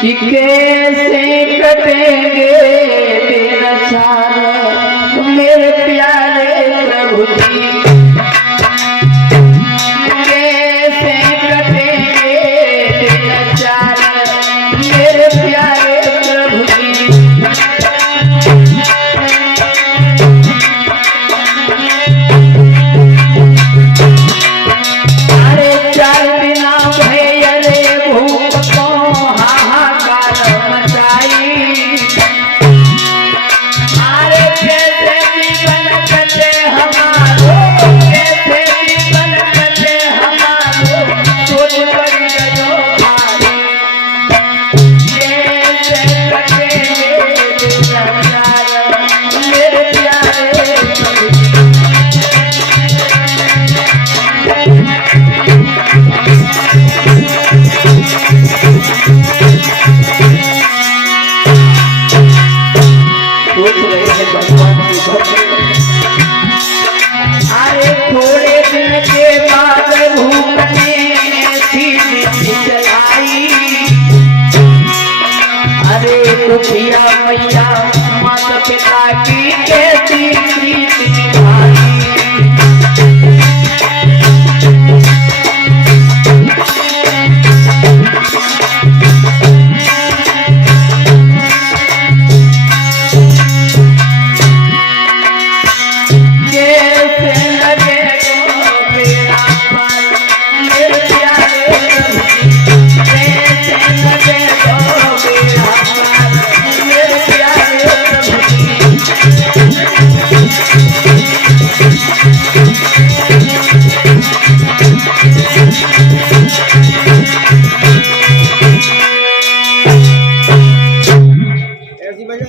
कि कैसे कटेंगे दिन चार मेरे प्यारे प्रभु जी, कैसे कटेंगे दिन चार मेरे प्यारे प्रभु जी। अरे 4 दिन भैया रे भूख को हाहाकार मचाई, अरे कैसे जीवन कटे हमारो, कैसे जीवन कटे हमारो, सोच कर गयो भारी, कैसे कटेंगे दिन चार मेरे प्यारे प्रभु जी। अरे थोड़े दिन के बाद भूख ने सीधी चलाई, अरे कुटिया मैया माता पिता की कैसी प्रीत निभाई।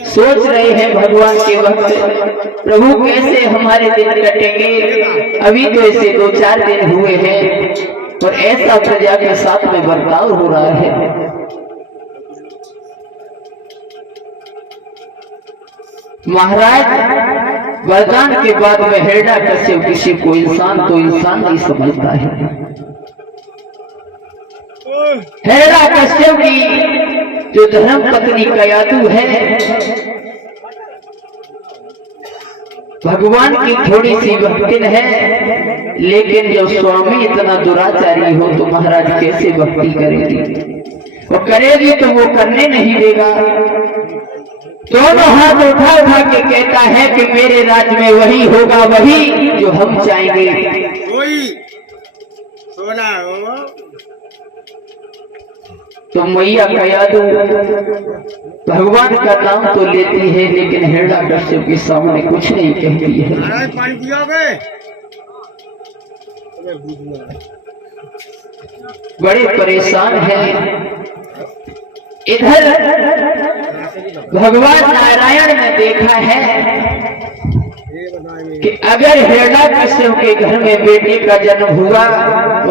सोच रहे हैं भगवान के वक्त प्रभु कैसे हमारे दिन कटेंगे। अभी तो ऐसे 2-4 दिन हुए हैं और ऐसा प्रजा के साथ में बर्ताव हो रहा है। महाराज वरदान के बाद में हिरण्यकश्यप किसी को इंसान तो इंसान नहीं समझता है। हिरण्यकश्यप की जो धर्म पत्नी कयादु है, भगवान की थोड़ी सी भक्तिन है, लेकिन जब स्वामी इतना दुराचारी हो तो महाराज कैसे भक्ति करेगी, वो करेगी तो वो करने नहीं देगा। दोनों हाथ उठा उठा के कहता है कि मेरे राज्य में वही होगा वही जो हम चाहेंगे। तो मैया कयादु भगवान का नाम तो लेती है, लेकिन हिरण्यकश्यप के सामने कुछ नहीं कहती है। बड़े परेशान हैं। इधर भगवान नारायण ने देखा है कि अगर हिरण्यकश्यप के घर में बेटे का जन्म हुआ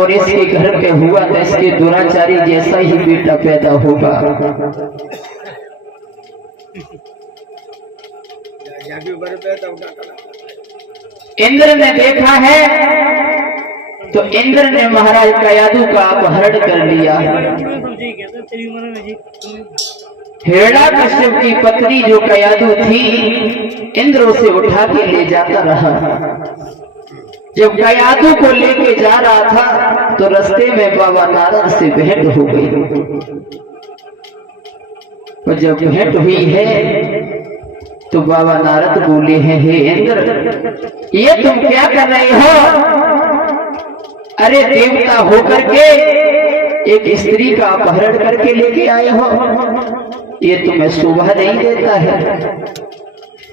और इसके घर पे हुआ तो इसके दुराचारी जैसा ही बेटा पैदा होगा। इंद्र ने देखा है तो इंद्र ने महाराज कयादु का अपहरण कर लिया। हिरण्यकश्यप की पत्नी जो कयादु थी, इंद्र उसे उठा के ले जाता रहा। जब कयादु को लेके जा रहा था तो रास्ते में बाबा नारद से भेंट हो गई। और जब भेंट हुई है तो बाबा नारद बोले हैं, हे इंद्र ये तुम क्या कर रहे हो? अरे देवता होकर के एक स्त्री का अपहरण करके लेके आए हो, ये तुम्हें शोभा नहीं देता है।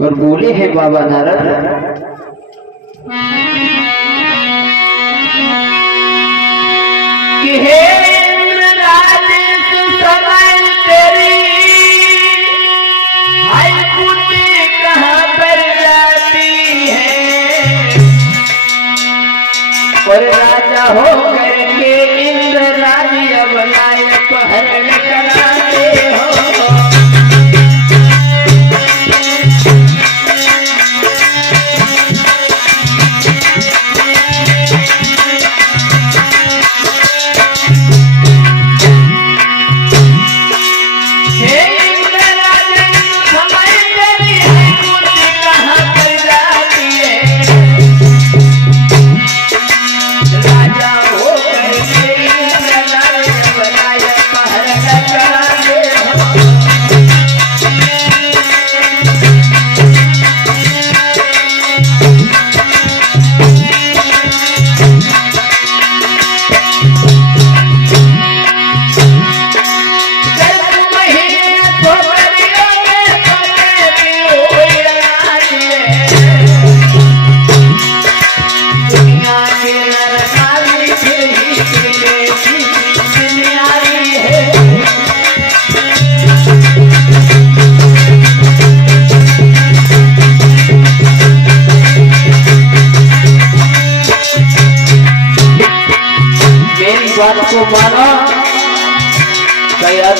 और बोले हैं बाबा नारद कि हे इंद्रराज समय तेरी भाई पुत्री कहाँ पर जाती है, और राजा हो करके इंद्रराज अब नायक हरण कराते हो।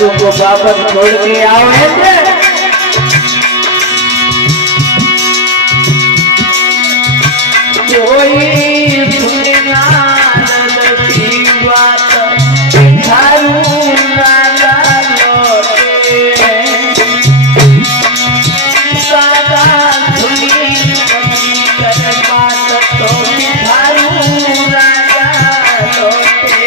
बातों को वापस छोड़ के आओ इंद्र। कोई सुने नारद की बात भिखारू राजा लौटे, सादा सुनी कर बात तो भिखारू राजा लौटे।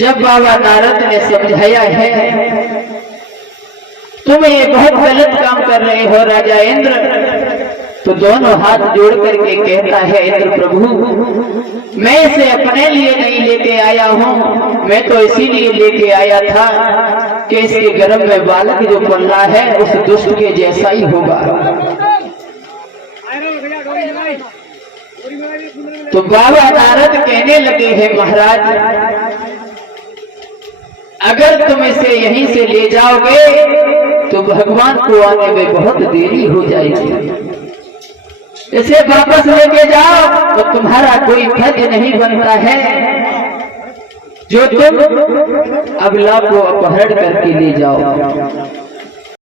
जब बाबा नारद ने समझाया है तुम ये बहुत गलत काम कर रहे हो राजा इंद्र, तो दोनों हाथ जोड़ करके कहता है इंद्र प्रभु मैं इसे अपने लिए नहीं लेके आया हूँ, मैं तो इसीलिए लेके आया था कि इसके गर्भ में बालक जो पल रहा है उस दुष्ट के जैसा ही होगा। तो बाबा नारद कहने लगे हैं महाराज अगर तुम इसे यहीं से ले जाओगे तो भगवान को आने में बहुत देरी हो जाएगी, इसे वापस लेके जाओ तो तुम्हारा कोई फर्ज नहीं बनता है जो तुम अबला को अपहरण करके ले जाओ।